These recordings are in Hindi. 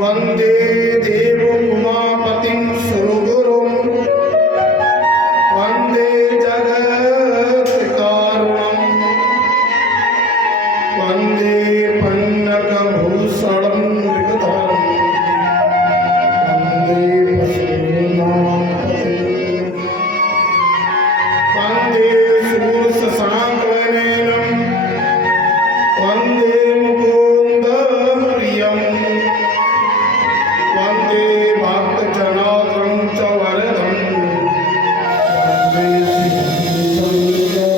वंदे देवं उमापतिं सुरगुरुं वंदे जगत्कारुणं वंदे पन्नगभूषणं मृगधरं वंदे पशूनां पतिं वंदे शूरशशाङ्कनयनं वंदे मुकुन्दप्रियं वंदे भक्तजनार्दनं च वरदं वंदे श्रीशङ्करं।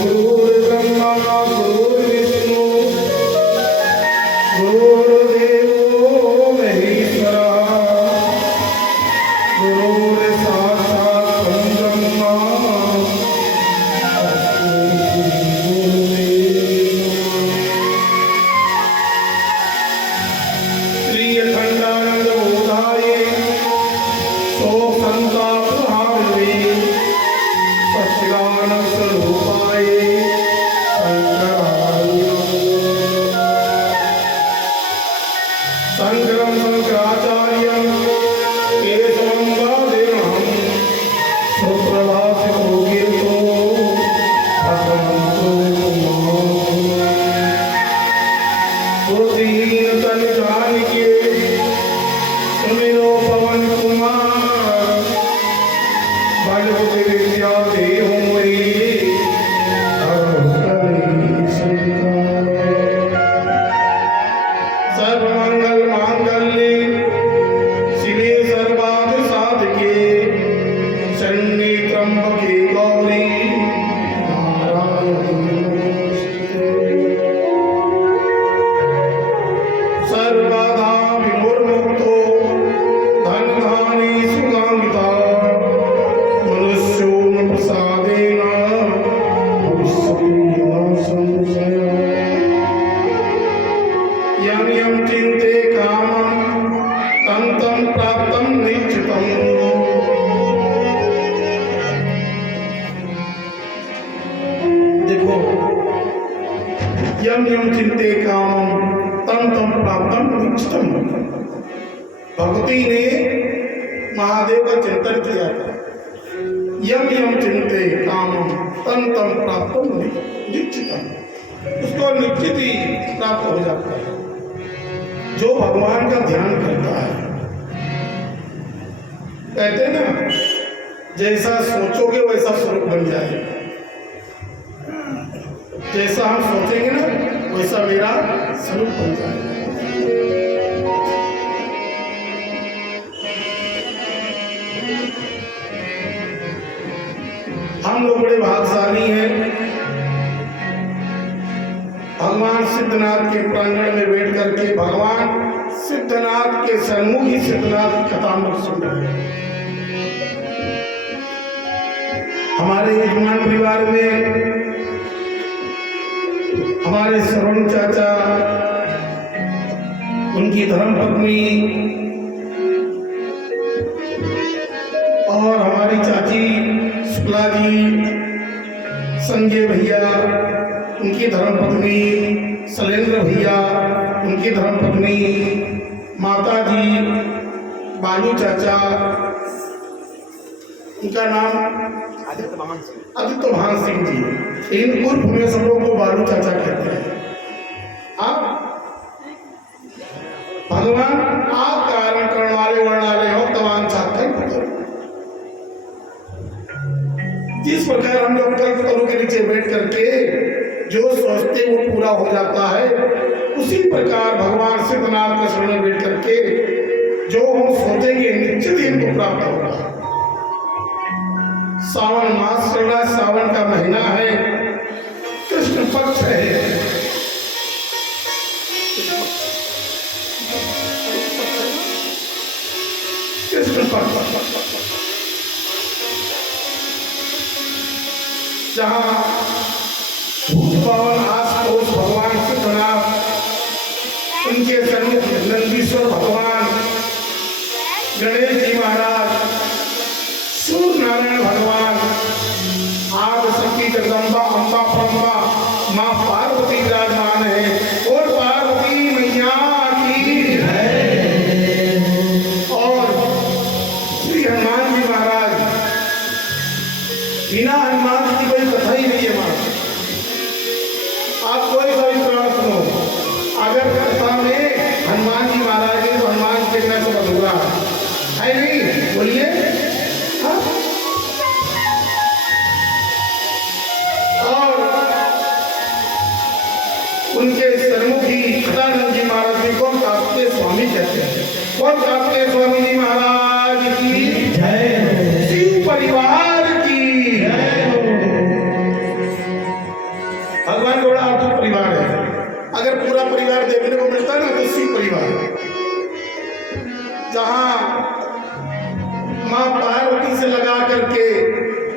गुरुर्ब्रह्मा गुरुर्विष्णु गुरुर्देवो महेश्वरः गुरुर्साक्षात् परब्रह्म श्री अखंडानंद बोधाय शोक संताप हारिणे सच्चिदानंद स्वरूपाय शंकराय शंकरं शंकराचार्यं केशवं वादेहं सुप्रभासितो कीर्तो भगवन्तो बुद्धिहीन तन जानिके सुमिरो पवन कुमार बलबुद्धि विद्या देहु मोहि सर्वमंगल मांगल्ये शिवे सर्वार्थ साधके शरण्ये त्र्यंबके गौरी नारायणी नमोस्तुते। सर्वदा विमुक्तो धनधानी सुगामिता मनुष्यो प्रसादेन भविष्यति न संशयः। यं यं चिन्ते कामं तं तं प्राप्तं निश्चितम्। देखो, यं यं चिन्ते कामं तं तं प्राप्तं निश्चितम्। भगवती ने महादेव का चिंतन किया था। यम यम चिंते कामं तं तं प्राप्तं निश्चितम्। उसको निश्चित ही प्राप्त हो जाता है जो भगवान का ध्यान करता है। कहते हैं ना, जैसा सोचोगे वैसा स्वरूप बन जाएगा। जैसा हम सोचेंगे ना वैसा मेरा स्वरूप बन जाएगा। हम लोग बड़े भाग्यशाली हैं। भगवान सिद्धनाथ के प्रांगण में बैठ करके भगवान सिद्धनाथ के सन्मुख ही सिद्धनाथ की कथा हम लोग सुन रहे हैं। हमारे यजमान परिवार में हमारे श्रवण चाचा, उनकी धर्मपत्नी और हमारी चाची शुक्ला जी, संजय भैया उनकी धर्मपत्नी, शैलेंद्र भैया उनकी धर्मपत्नी, माता जी, बालू चाचा, उनका नाम आदित्य भान सिंह जी, इन उर्फ में सब लोग को बालू चाचा कहते हैं। आप भगवान आप कारण करण वाले वर्णाले हो तवान छात्र जिस प्रकार हम लोग कल्पतरु के नीचे बैठ करके जो सोचते वो पूरा हो जाता है, उसी प्रकार भगवान सिद्धनाथ के शरण में बैठ करके जो हम सोचेंगे निश्चित ही हमको प्राप्त होगा। सावन मास चल रहा है, सावन का महीना है, कृष्ण पक्ष है। कृष्ण पक्ष जहाँ भूत पावन आशुतोष भगवान सिद्धनाथ, उनके सन्मुख नंदीश्वर भगवान, गणेश जी महाराज, सूर्य नारायण भगवान, आदि शक्ति जगदम्बा अम्बा परम्बा माँ पार्वती विराजमान है और उनके सरमुखी सदानंद जी महाराज जी को कार्तिकेय स्वामी कहते हैं। और कार्तिकेय स्वामी जी महाराज की जय, शिव परिवार की जय। भगवान बड़ा अद्भुत परिवार है। अगर पूरा परिवार देखने को मिलता है ना तो शिव परिवार, जहां मां पार्वती से लगा करके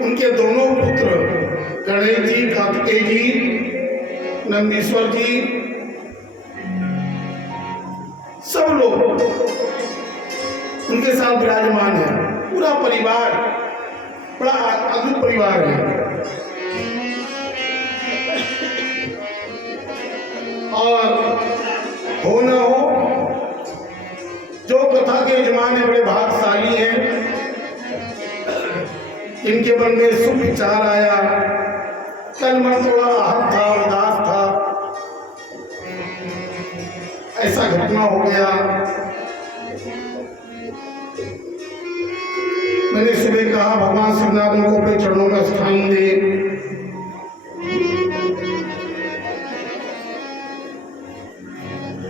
उनके दोनों पुत्र गणेश जी, कार्तिकेय जी, नंदीश्वर जी, सब लोग उनके साथ विराजमान है। पूरा परिवार बड़ा अद्भुत परिवार है। और हो न हो, जो कथा के यजमान बड़े भाग्यशाली हैं, इनके मन में शुभ विचार आया। कल मन थोड़ा आहत था, उदास था, ऐसा घटना हो गया। मैंने सुबह कहा भगवान शिवनाथ उनको अपने चरणों में स्थान दे।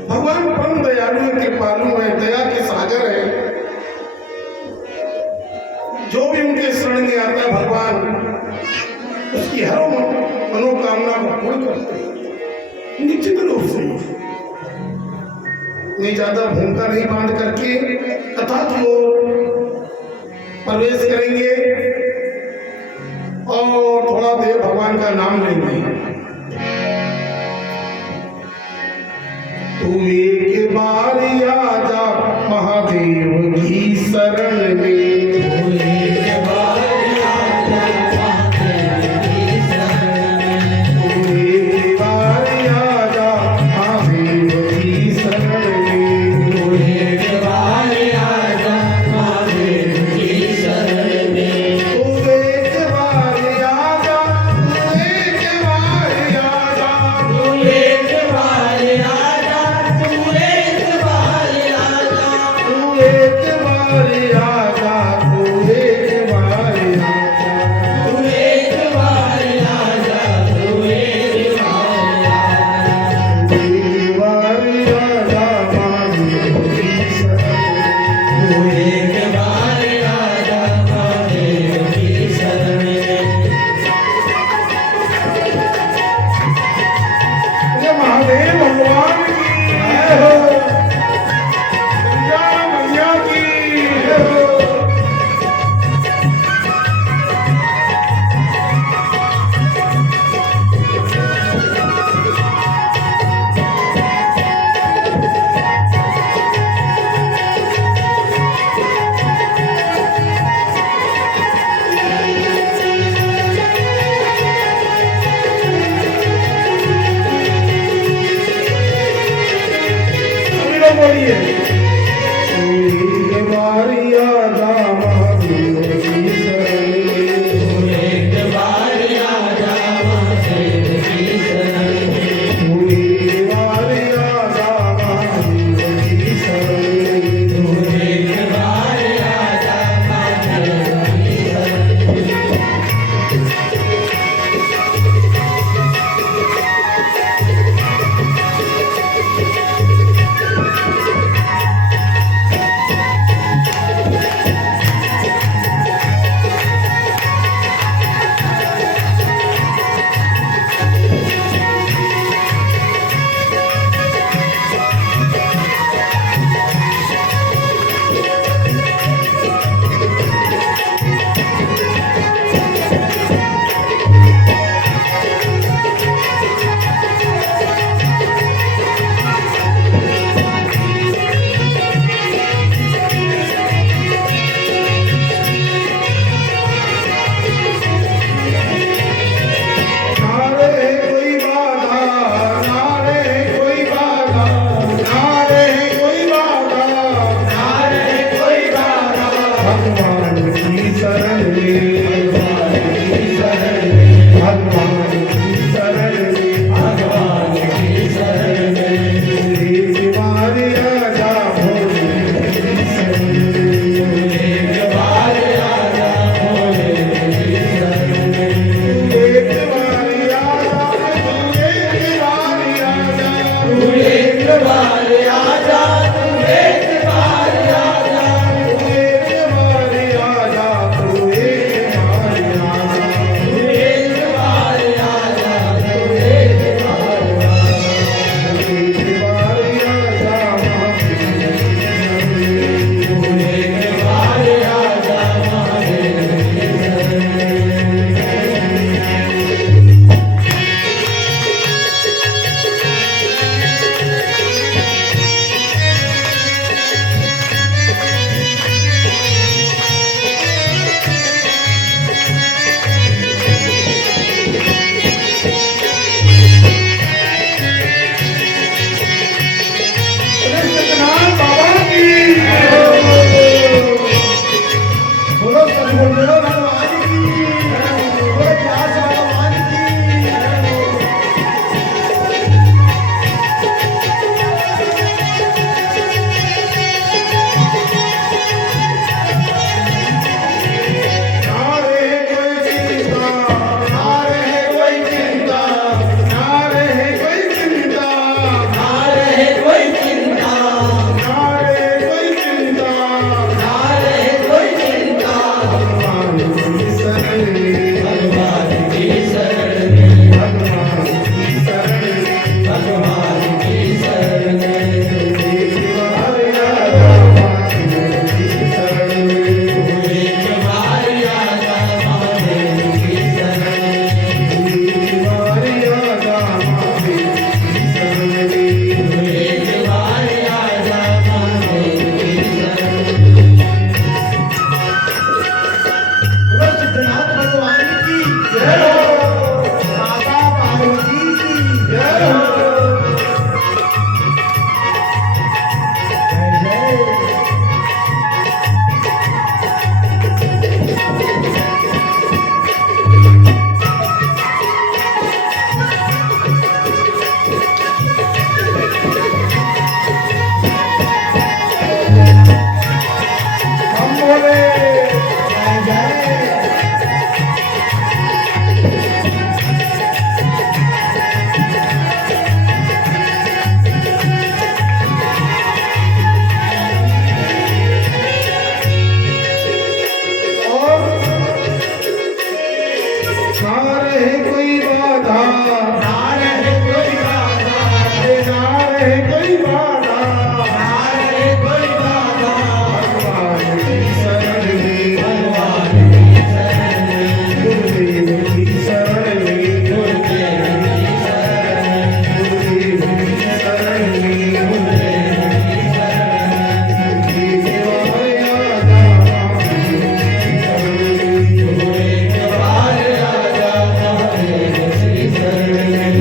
भगवान परम दयालु है, कृपालु है, दया के सागर है। जो भी उनके शरण में आता है भगवान उसकी हर मनोकामना को पूर्ण करते हैं, निश्चित रूप से। नहीं ज्यादा भूमिका नहीं बांध करके कथा की ओर प्रवेश करेंगे और थोड़ा देर भगवान का नाम लेंगे। तू एक बार आजा महादेव की शरण में, रहे कोई बाधा, ना रहे कोई बाधा, भगवान की शरण में, भगवान की शरण में, गुरुदेव की शरण में, गुरुदेव की शरण में, गुरुदेव की शरण में, गुरुदेव की शरण में, गुरुदेव आया गुरु एक बार आजा महादेव श्री शरण में।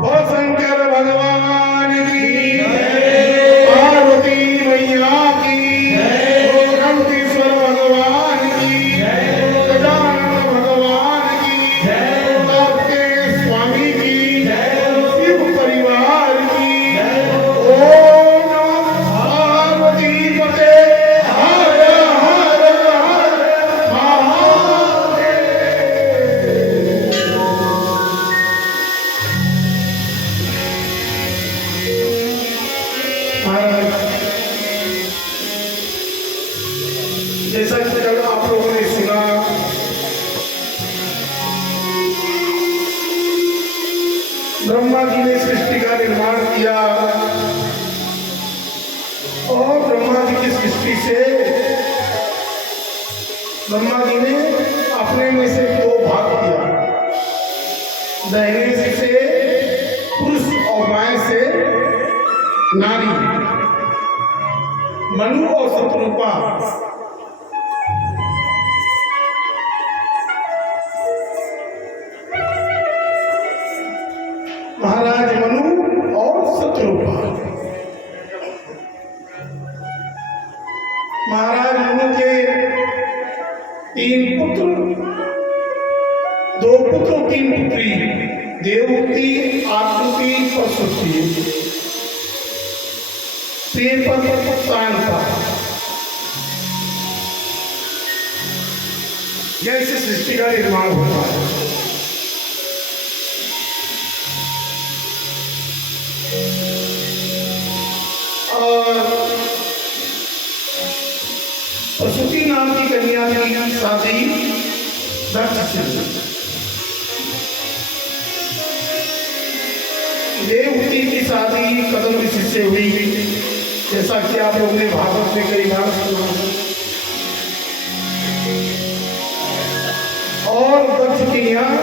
ओ शंकर भगवान की, पार्वती मैया की, गणेश्वर भगवान की, गजानन भगवान की, आपके स्वामी की, शिव परिवार की। ओम नमः पार्वती पते, हर हर हर महादेव। महाराज, जैसा कि कल आप लोगों ने सुना, ब्रह्मा जी ने सृष्टि का निर्माण किया और ब्रह्मा जी की सृष्टि से ब्रह्मा जी ने अपने में से दो भाग किया, दाहिने से पुरुष और बाएं से नारी, मनु और शत्रुपा। महाराज मनु और शत्रुपा। महाराज मनु के 3 पुत्र, 2 पुत्र 3 पुत्री, देवहूति, आकृति, सरस्वती, जैसे सृष्टि का निर्माण होता है। और प्रसूति नाम की कन्या की शादी दक्ष से हुई। देवहूति की शादी कदम ऋषि से हुई, जैसा कि आप लोगों ने भागवत में कई बार सुना। और दक्ष की यहाँ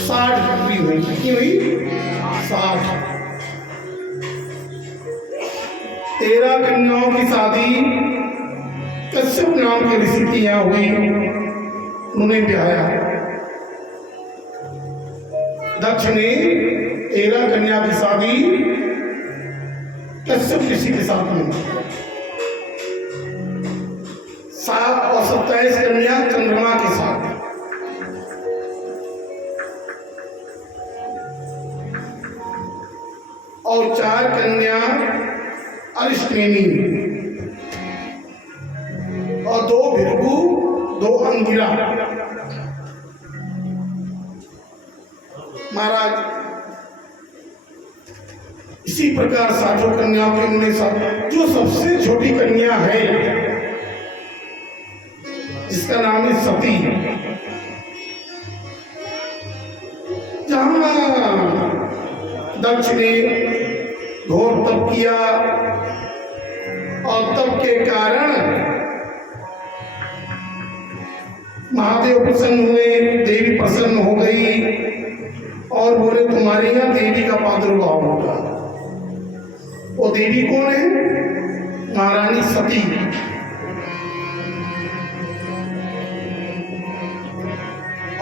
60 पुत्री हुई। कितनी हुई? 60। 13 कन्याओं की शादी कश्यप नाम के ऋषि की यहाँ हुई, उन्होंने ब्याया। दक्ष ने 13 कन्या की शादी कश्यप ऋषि के साथ में, 7 और 27 कन्या चंद्रमा के साथ। और 4 कन्या अरिष्टेनी और 2 भृगु, 2 अंगिरा। महाराज इसी प्रकार 7 कन्याओं के उन्होंने साथ, जो सबसे छोटी कन्या है जिसका नाम है सती, जहां दक्ष ने घोर तप किया और तप के कारण महादेव प्रसन्न हुए, देवी प्रसन्न हो गई और बोले तुम्हारे यहाँ देवी का प्रादुर्भाव होगा। वो देवी कौन है? महारानी सती।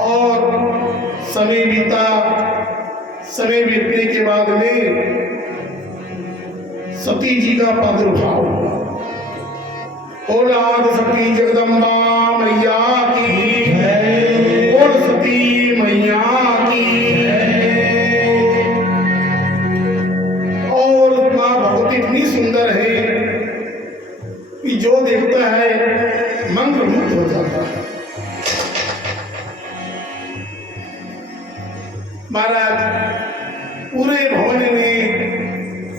और समय बीता, समय बीतने के बाद में सती जी का प्रादुर्भाव हुआ। बोल आदि सती जगदम्बा मैया की जय, बोल सती मैया की जय। देखता है मंत्रमुग्ध हो जाता है। महाराज पूरे भवन में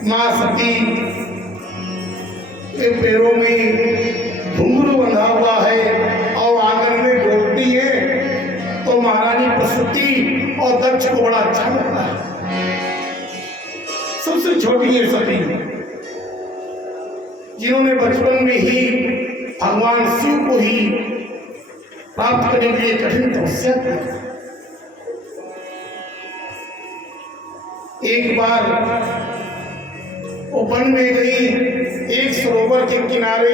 मां सती के पैरों में घुंघरू बंधा हुआ है और आंगन में डोलती है तो महारानी प्रसूति और दक्ष को बड़ा अच्छा लगता है। सबसे छोटी है सती, जिन्होंने बचपन में ही भगवान शिव को ही प्राप्त करने के लिए कठिन तपस्या की। एक बार वो वन में गई, एक सरोवर के किनारे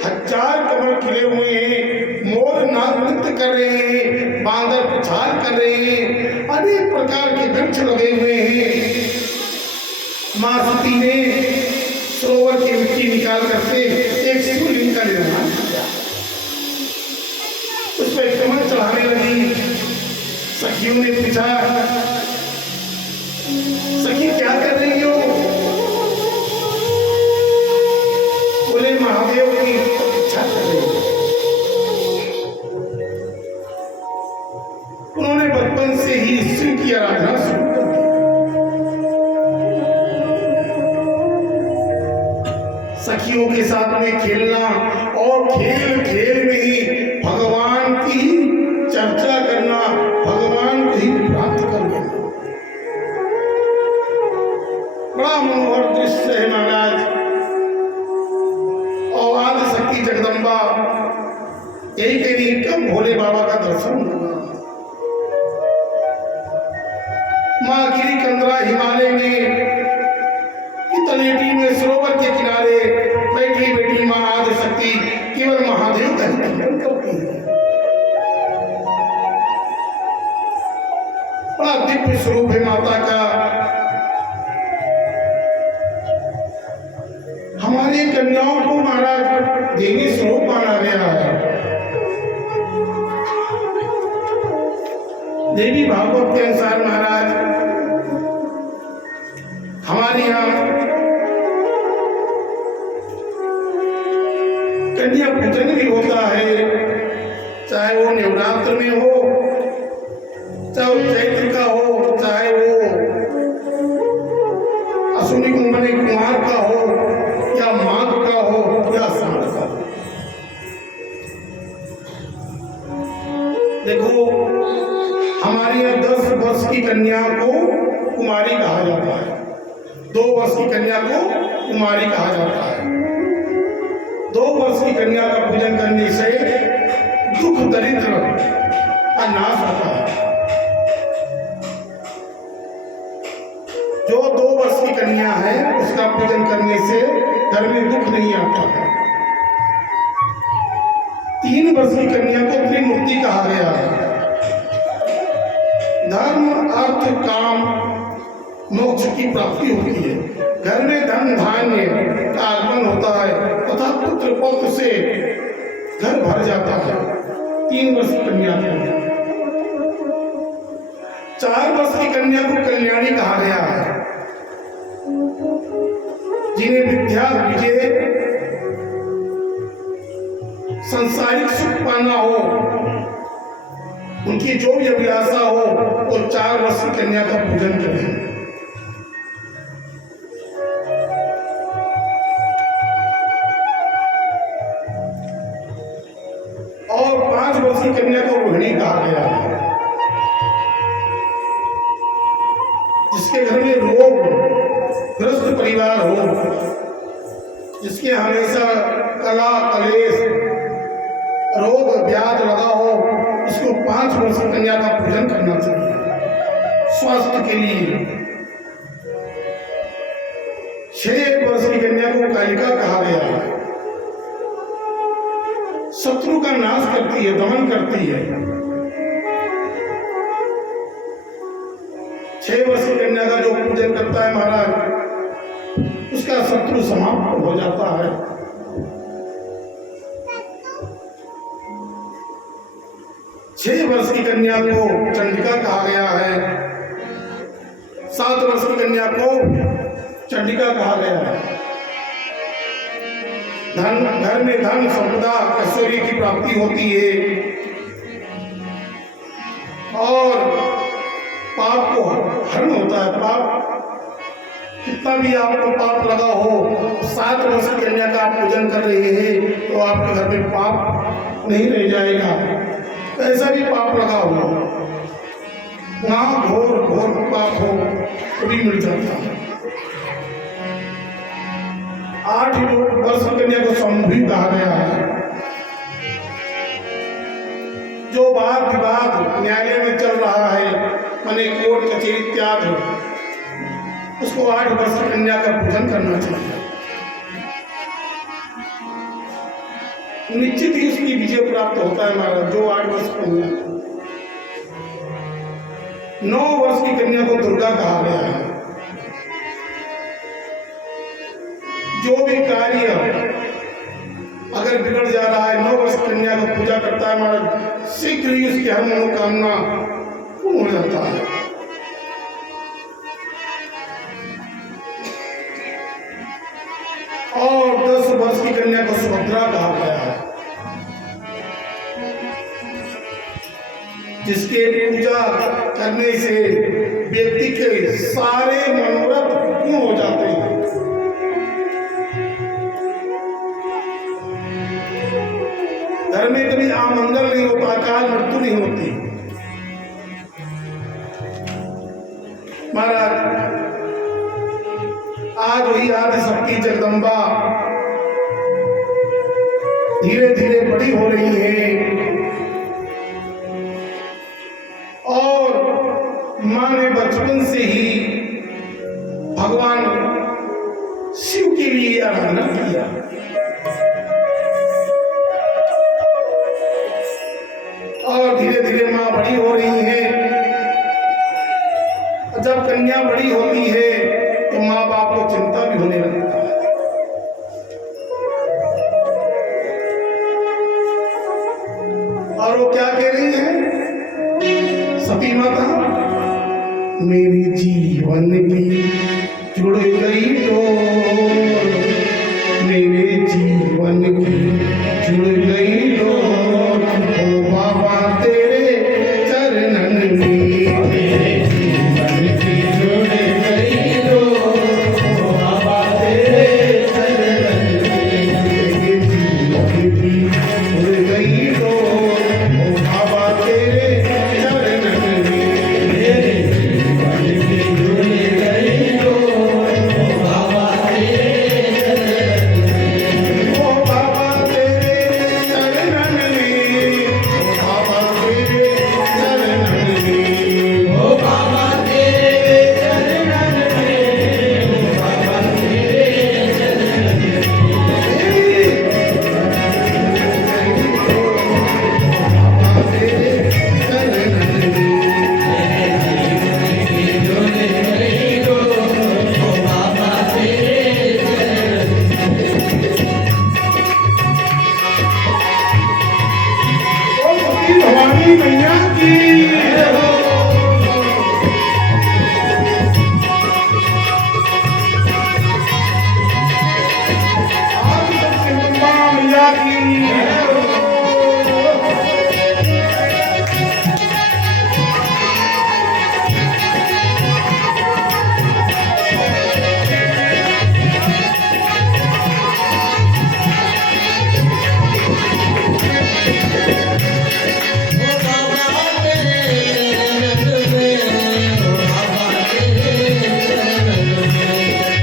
1000 कमल खिले हुए हैं, मोर नाग नृत्य कर रहे हैं, बांदर पुछार कर रहे हैं, अनेक प्रकार के वृक्ष लगे हुए हैं। मां सती ने सरोवर की मिट्टी निकाल करके एक शिवलिंग का निर्माण किया, उस पर कमल चढ़ाने लगी। सखियों ने पूछा, सखी क्या कर रही हो? बोले महादेव की इच्छा कर रही हो। उन्होंने बचपन से ही शिव की आराधना शुरू कर दी। सखियों के साथ में खेलना और खेल खेल में ही भगवान की चर्चा करना, भगवान को ही प्राप्त कर लेना, बड़ा मनोहर दृश्य है महाराज। और आदि शक्ति जगदम्बा यही कह रही, कब भोले बाबा का दर्शन होगा। मां गिरी कंदरा हिमालय में तलेटी में सरोवर के किनारे बैठी बैठी मां आदि शक्ति केवल महादेव का ही ध्यान करती है। बड़ा दिव्य स्वरूप है माता का। हमारी कन्याओं को महाराज देवी स्वरूप माना गया है। देवी भागवत के अनुसार महाराज हमारे यहाँ कन्या पूजन भी होता है, चाहे वो नवरात्र में हो, चाहे वो चैत्र का हो, चाहे वो अश्विनी कुंभनी कुमार का हो, या माघ का हो, या साढ़ का हो। देखो हमारे यहाँ 10 वर्ष की कन्या को कुमारी कहा जाता है, 2 वर्ष की कन्या को कुमारी कहा जाता है। 2 वर्ष की कन्या का पूजन करने से दुख दरिद्र का नाश होता है। जो 2 वर्ष की कन्या है उसका पूजन करने से घर में दुख नहीं आता है। 3 वर्ष की कन्या को त्रिमूर्ति कहा गया है। धर्म अर्थ काम मोक्ष की प्राप्ति होती है। घर में धन धान्य का आगमन होता है तथा पुत्र पौत्र से घर भर जाता है। 3 वर्ष की कन्या को। 4 वर्ष की कन्या को कल्याणी कहा गया है। जिन्हें विद्या विजय संसारिक सुख पाना हो, उनकी जो भी अभिलाषा हो, वो 4 वर्ष की कन्या का पूजन करें। और 5 वर्ष की कन्या को रोहिणी कहा गया है। जिसके घर में रोग ग्रस्त परिवार हो, जिसके हमेशा कला कलेश रोग व्याध लगा हो, उसको 5 वर्ष की कन्या का पूजन करना चाहिए स्वास्थ्य के लिए। 6 वर्ष की कन्या को कालिका कहा गया है। शत्रु का नाश करती है, दमन करती है। 6 वर्ष की कन्या का जो पूजन करता है महाराज, उसका शत्रु समाप्त हो जाता है। 6 वर्ष की कन्या को चंडिका कहा गया है। 7 वर्ष की कन्या को चंडिका कहा गया है। घर में धन संपदा ऐश्वर्य की प्राप्ति होती है और पाप को हरण होता है। पाप कितना भी आपको पाप लगा हो, 7 वर्ष की कन्या का आप पूजन कर रहे हैं तो आपके घर में पाप नहीं रह जाएगा। ऐसा भी पाप लगा हो, वहाँ घोर घोर पाप हो तो भी मिल जाता है। 8 वर्ष की कन्या को संभवी कहा गया है। जो वाद विवाद न्यायालय में चल रहा है, माने कोर्ट कचहरी इत्यादि, उसको 8 वर्ष की कन्या का पूजन करना चाहिए। निश्चित ही उसकी विजय प्राप्त होता है महाराज। जो 8 वर्ष की कन्या, 9 वर्ष की कन्या को दुर्गा कहा गया है। जो भी कार्य अगर बिगड़ जा रहा है, 9 वर्ष की कन्या को पूजा करता है महाराज, शीघ्र ही उसकी हर मनोकामना पूर्ण हो जाता है। और 10 वर्ष की कन्या को सुभद्रा कहा गया है, जिसके पूजा करने से व्यक्ति के सारे मनोरथ पूर्ण हो जाते हैं। घर में कभी आमंगल नहीं होता, अकाल मृत्यु नहीं होती। महाराज आज वही आदि शक्ति जगदम्बा धीरे धीरे बड़ी हो रही है और मां ने बचपन से ही भगवान शिव के लिए आराधना किया। और धीरे धीरे मां बड़ी हो रही है। जब कन्या बड़ी होती है तो माँ बाप को चिंता भी होने लगता है। और वो क्या कह रही है सती माता, मेरे जीवन की जुड़ गई डोर, मेरे जीवन की जुड़ गई डोर, ओ बाबा तेरे चरणन में, मेरे जीवन की जुड़ गई डोर, ओ बाबा तेरे चरणन में, मेरे जीवन की जुड़ गई डोर, ओ बाबा तेरे चरणन में, मेरे जीवन की जुड़ गई डोर, ओ बाबा तेरे चरणन में, ओ बाबा तेरे चरणन में, ओ बाबा तेरे चरणन में, ओ बाबा तेरे चरणन में, ओ बाबा तेरे चरणन भवानी मैया की जय हो। आदि शक्ति जगदम्बा मैया की जय हो।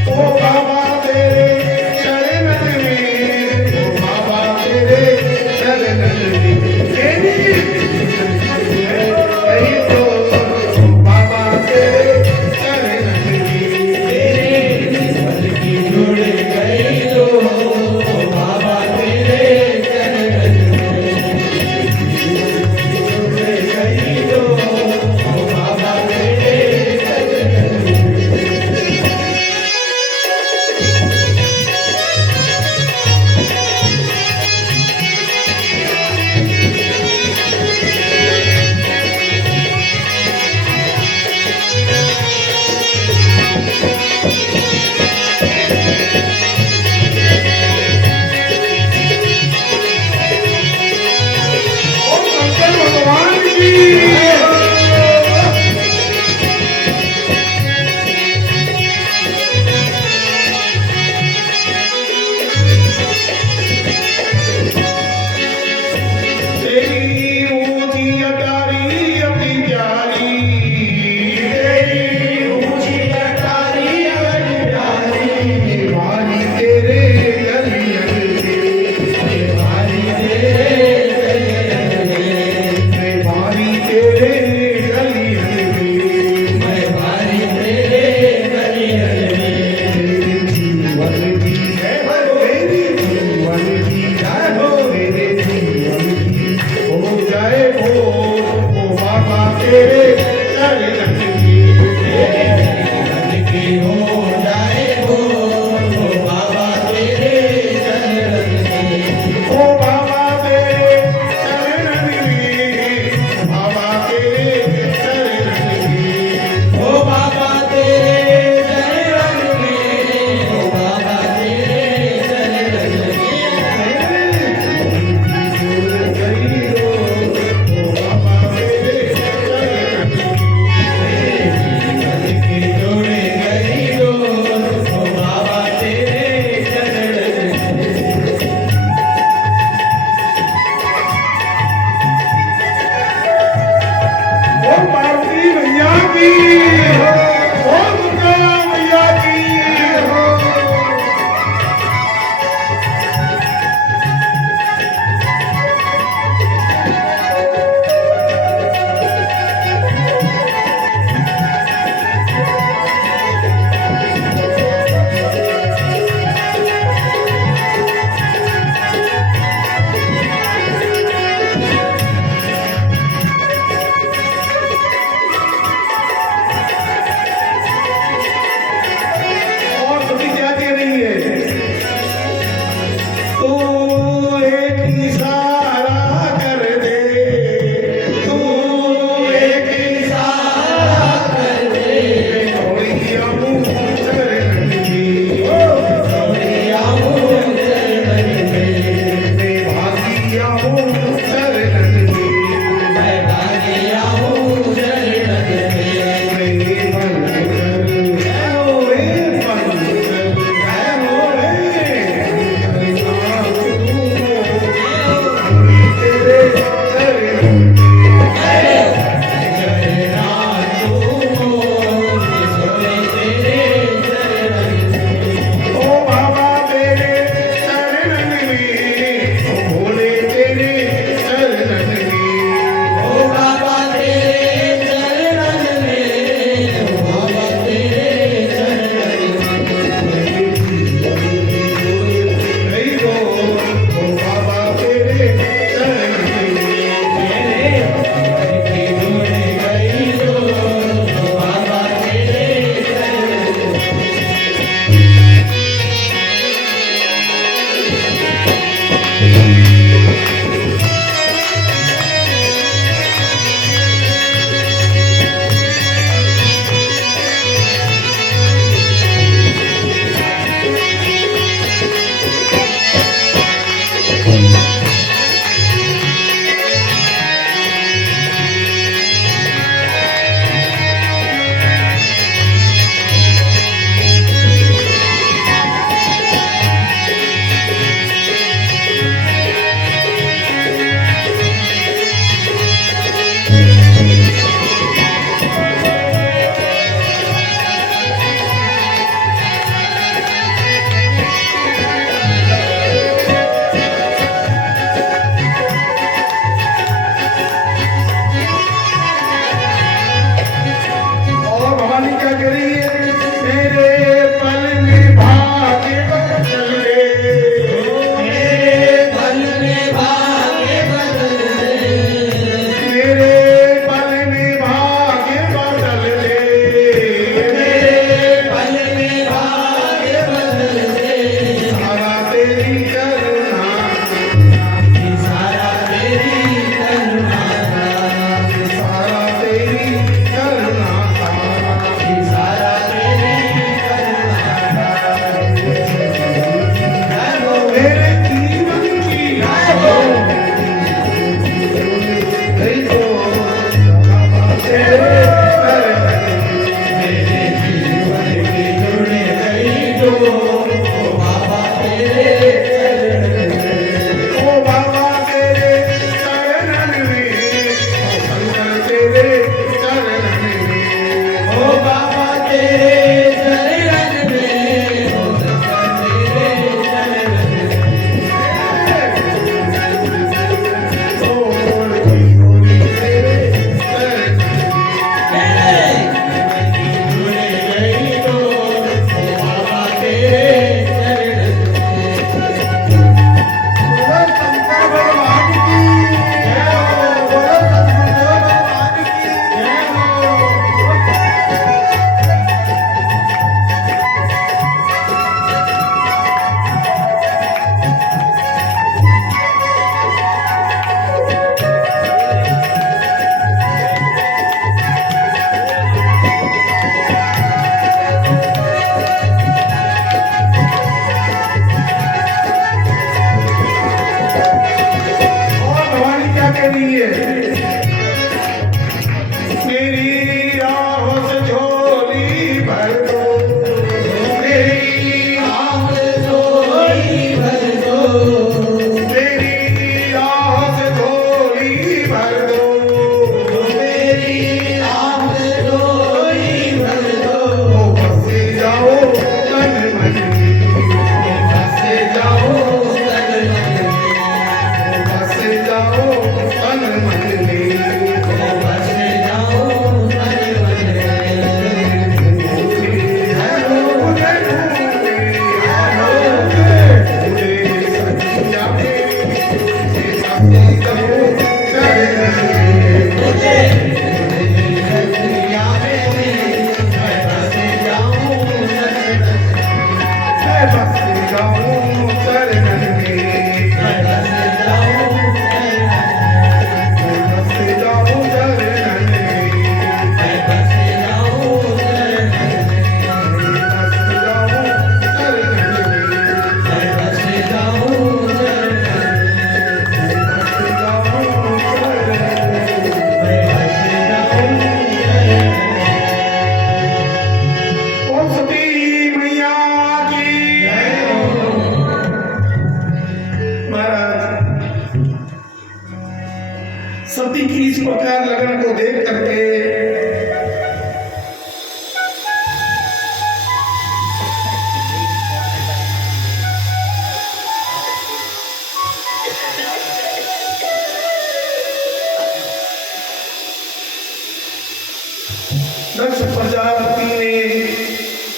ओ बाबा तेरे चरणन में, ओ बाबा तेरे चरणन में, यही तो ओ बाबा तेरे चरणन में, तेरे जीवन की जुड़ गई तो, ओ बाबा तेरे चरणन में, जुड़ गई तो, ओ बाबा तेरे चरणन में।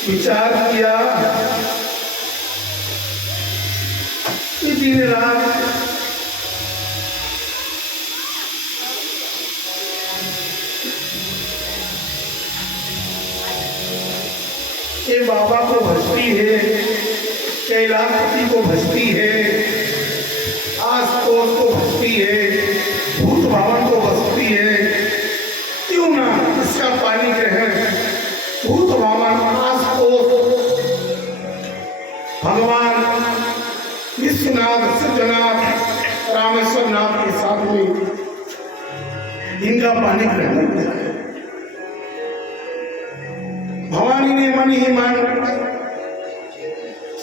विचार किया कि दिन रात ये बाबा को भजती है, कैलाशपति को भजती है, आस पड़ोस को भजती है, भूत भावन को भजती है, क्यों ना इसका पानी ग्रहण भूत भावन आस पड़ोस भगवान विश्वनाथ सिद्धनाथ रामेश्वर नाथ के साथ में इनका पानी ग्रहण किया है। भवानी ने मन ही मन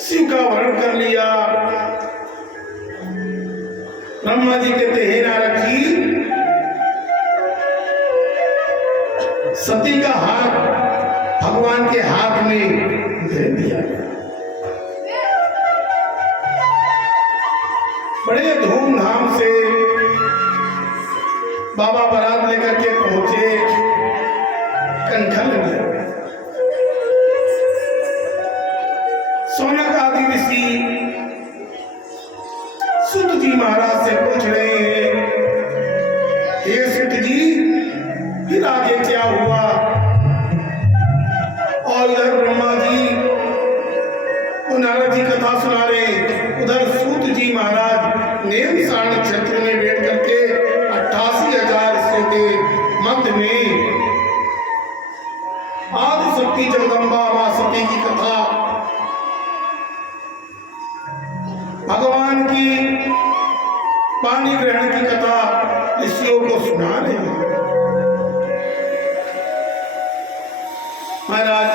शिव का वर्ण कर लिया। ब्रह्मा जी कहते हे नारद जी, सती का हाथ भगवान के हाथ में दे दिया। बड़े धूमधाम से बाबा बारात लेकर के पहुंचे कंठल में। सोनक आदि ऋषि सुत जी महाराज से पूछ रहे हैं, हे सुत जी फिर आगे क्या हुआ? और इधर ब्रह्मा जी को नारद जी कथा सुना रहे, उधर सूत जी महाराज नेम सारण क्षेत्र में बैठ करके 88,000 ऋषियों के मध्य में आदि शक्ति जगदम्बा मां सती की कथा, भगवान की पानी ग्रहण की कथा ऋषियों को सुना रहे हैं। महाराज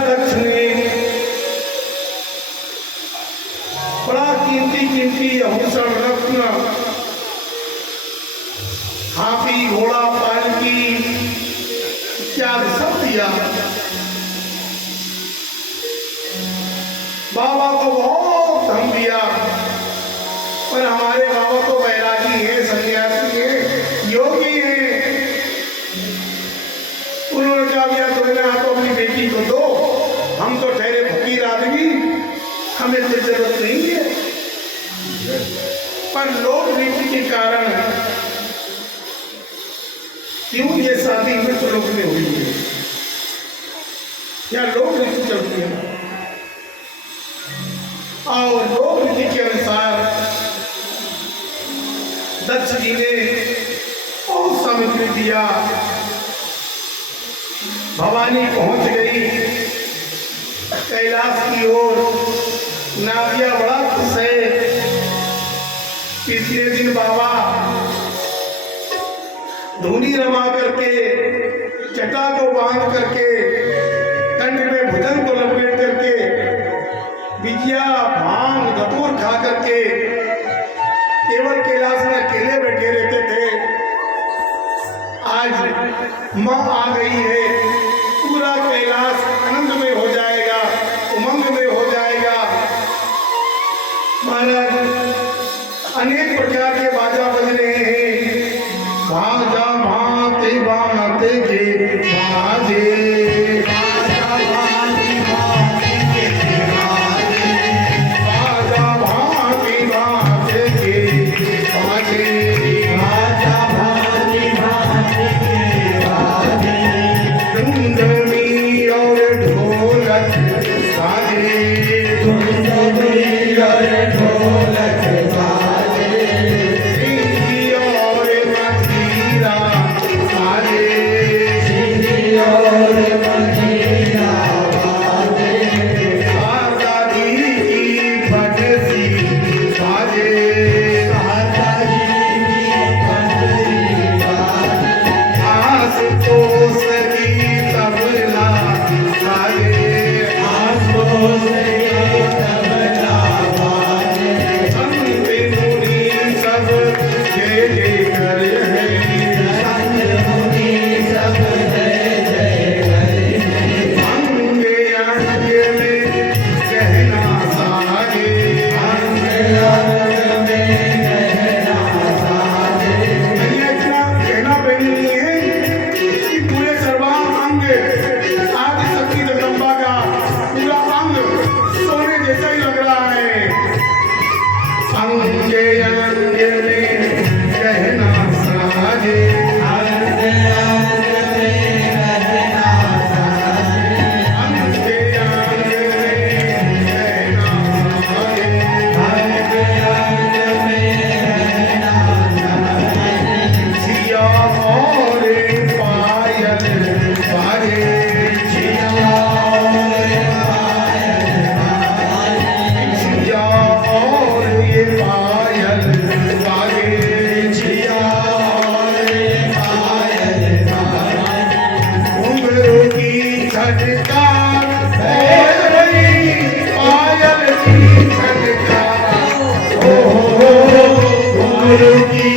दक्ष ने बड़ा कीमती आभूषण रत्न हाथी घोड़ा पालकी इत्यादि सब दिया। बाबा को बहुत धन दिया, पर हमारे बाबा तो बैरागी है, सन्यासी है, योगी है। उन्होंने कहा भैया तुम्हें तो अपनी बेटी को दो, हम तो ठहरे फकीर आदमी, हमें तो जरूरत नहीं है। पर लोक रीति के कारण क्यों ये शादी मृत लोक में हुई है, या लोक रीति चलती है। और लोक रीति के अनुसार दक्ष जी ने बहुत सामग्री दिया। भवानी पहुंच गई कैलाश की ओर। नादिया बड़ा खुश है। पिछले दिन बाबा धूनी रमा करके, जटा को बांध करके, कंठ में भुजंग को लपेट करके, बिजिया भांग धतूर खा करके केवल कैलाश में अकेले बैठे रहते थे। आज मां आ गई है, पूरा कैलाश आनंद में हो जाएगा, उमंग में हो जाएगा। महाराज अनेक प्रकार के बाजा बज रहे हैं। भाजा भाते बाते के बाजे आदि शक्ति जगदम्बा का पूरा अंग सोने जैसा ही लग रहा है। अंगे अंगे में गहना साजे, अंगे अंगे में गहना जिया और पायल बाजे, जिया और ये पायल बाजे, घुंघरू की झटकार पायल की झटकार, ओ घुंघरू की